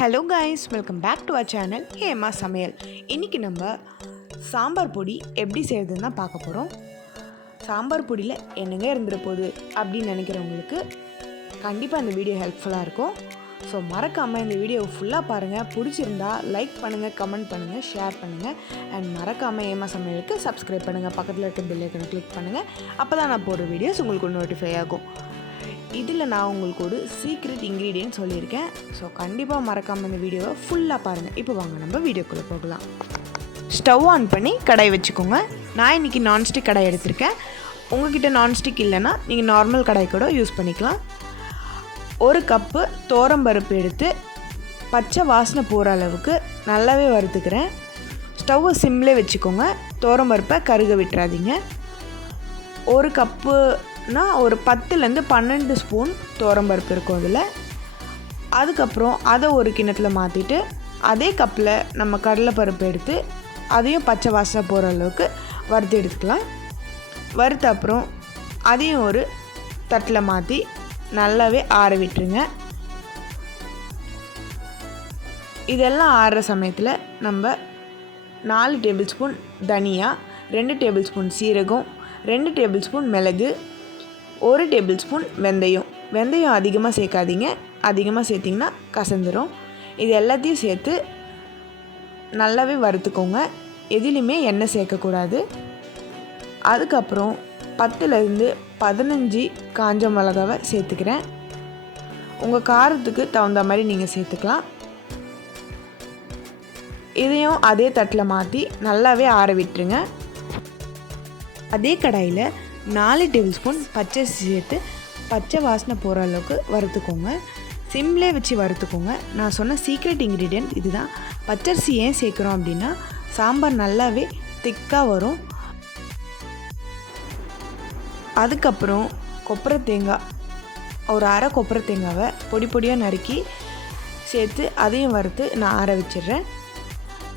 Hello guys, welcome back to our channel Hema Samayal. இன்னைக்கு நம்ம சாம்பார் பொடி எப்படி செய்யறதுன்னு தான் பார்க்க போறோம். சாம்பார் பொடியில் என்னங்க இருந்துற போகுது அப்படின்னு நினைக்கிறவங்களுக்கு கண்டிப்பாக இந்த வீடியோ ஹெல்ப்ஃபுல்லாக இருக்கும். ஸோ மறக்காமல் இந்த வீடியோவை ஃபுல்லாக பாருங்கள். பிடிச்சிருந்தா லைக் பண்ணுங்கள், கமெண்ட் பண்ணுங்கள், ஷேர் பண்ணுங்கள். அண்ட் மறக்காமல் ஹேமா சமையலுக்கு சப்ஸ்கிரைப் பண்ணுங்கள். பக்கத்தில் இருக்க பெல் ஐக்கனை கிளிக் பண்ணுங்கள். அப்போ தான் நான் போடுற வீடியோஸ் உங்களுக்கு நோட்டிஃபை ஆகும். இதில் நான் உங்களுக்கு ஒரு சீக்ரெட் இன்க்ரீடியன்ட் சொல்லியிருக்கேன். ஸோ கண்டிப்பாக மறக்காமல் இந்த வீடியோவை ஃபுல்லாக பாருங்கள். இப்போ வாங்க நம்ம வீடியோக்குள்ளே போகலாம். ஸ்டவ் ஆன் பண்ணி கடாய் வச்சுக்கோங்க. நான் இன்றைக்கி நான்ஸ்டிக் கடாய் எடுத்திருக்கேன். உங்கள்கிட்ட நான்ஸ்டிக் இல்லைன்னா நீங்கள் நார்மல் கடாய் கூட யூஸ் பண்ணிக்கலாம். ஒரு கப்பு தோரம்பருப்பு எடுத்து பச்சை வாசனை போகிற அளவுக்கு நல்லாவே வறுத்துக்கிறேன். ஸ்டவ்வை சிம்லே வச்சுக்கோங்க. தோரம்பருப்பை கருக விட்டுறாதீங்க. ஒரு கப்புனா ஒரு 10லேருந்து 12 ஸ்பூன் தோரம்பருப்பு இருக்கும் அதில். அதுக்கப்புறம் அதை ஒரு கிண்ணத்தில் மாற்றிட்டு அதே கப்பில் நம்ம கடலைப்பருப்பு எடுத்து அதையும் பச்சை வாசனை போகிற அளவுக்கு வறுத்து எடுத்துக்கலாம். வறுத்த அப்புறம் அதையும் ஒரு தட்டில் மாற்றி நல்லாவே ஆற விட்டுருங்க. இதெல்லாம் ஆறுற சமயத்தில் நம்ம 4 டேபிள் ஸ்பூன் தனியா, 2 டேபிள் ஸ்பூன் சீரகம், 2 டேபிள் ஸ்பூன் மிளகு, 1 டேபிள் ஸ்பூன் வெந்தயம் அதிகமாக சேர்க்காதீங்க. அதிகமாக சேர்த்திங்கன்னா கசந்துடும். இது எல்லாத்தையும் சேர்த்து நல்லாவே வறுத்துக்கோங்க. எதிலையுமே எண்ணெய் சேர்க்கக்கூடாது. அதுக்கப்புறம் 10லேருந்து 15 காஞ்ச மிளகாவை சேர்த்துக்கிறேன். உங்கள் காரத்துக்கு தகுந்த மாதிரி நீங்கள் சேர்த்துக்கலாம். இதையும் அதே தட்டில் மாற்றி நல்லாவே ஆற விட்டுருங்க. அதே கடாயில் 4 டேபிள் ஸ்பூன் பச்சரிசி சேர்த்து பச்சை வாசனை போகிற அளவுக்கு வறுத்துக்கோங்க. சிம்லே வச்சு வறுத்துக்கோங்க. நான் சொன்ன சீக்ரெட் இன்க்ரீடியன்ட் இதுதான். பச்சரிசி ஏன் சேர்க்குறோம் அப்படின்னா சாம்பார் நல்லாவே திக்காக வரும். அதுக்கப்புறம் கொப்பரை தேங்காய், ஒரு அரை கொப்பரை தேங்காவை பொடி பொடியாக நறுக்கி சேர்த்து அதையும் வறுத்து நான் ஆற வச்சிடுறேன்.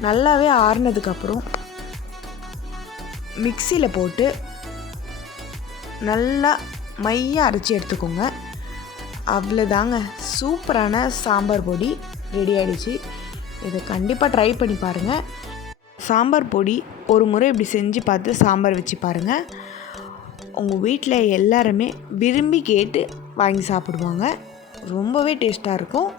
நல்லாவே ஆறுனதுக்கப்புறம் மிக்சியில் போட்டு நல்லா மையாக அரைச்சி எடுத்துக்கோங்க. அவ்வளோதாங்க, சூப்பரான சாம்பார் பொடி ரெடி ஆகிடுச்சு. இதை கண்டிப்பாக ட்ரை பண்ணி பாருங்கள். சாம்பார் பொடி ஒரு முறை இப்படி செஞ்சு பார்த்து சாம்பார் வச்சு பாருங்கள். உங்கள் வீட்டில் எல்லாருமே விரும்பி கேட்டு வாங்கி சாப்பிடுவாங்க. ரொம்பவே டேஸ்ட்டாக இருக்கும்.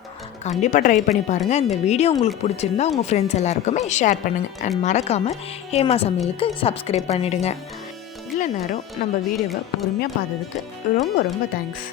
கண்டிப்பாக ட்ரை பண்ணி பாருங்கள். இந்த வீடியோ உங்களுக்கு பிடிச்சிருந்தா உங்கள் ஃப்ரெண்ட்ஸ் எல்லாருக்குமே ஷேர் பண்ணுங்கள். அண்ட் மறக்காமல் ஹேமா சமையலுக்கு சப்ஸ்கிரைப் பண்ணிவிடுங்க. இவ்வளோ நேரம் நம்ம வீடியோவை பொறுமையாக பார்த்ததுக்கு ரொம்ப ரொம்ப தேங்க்ஸ்.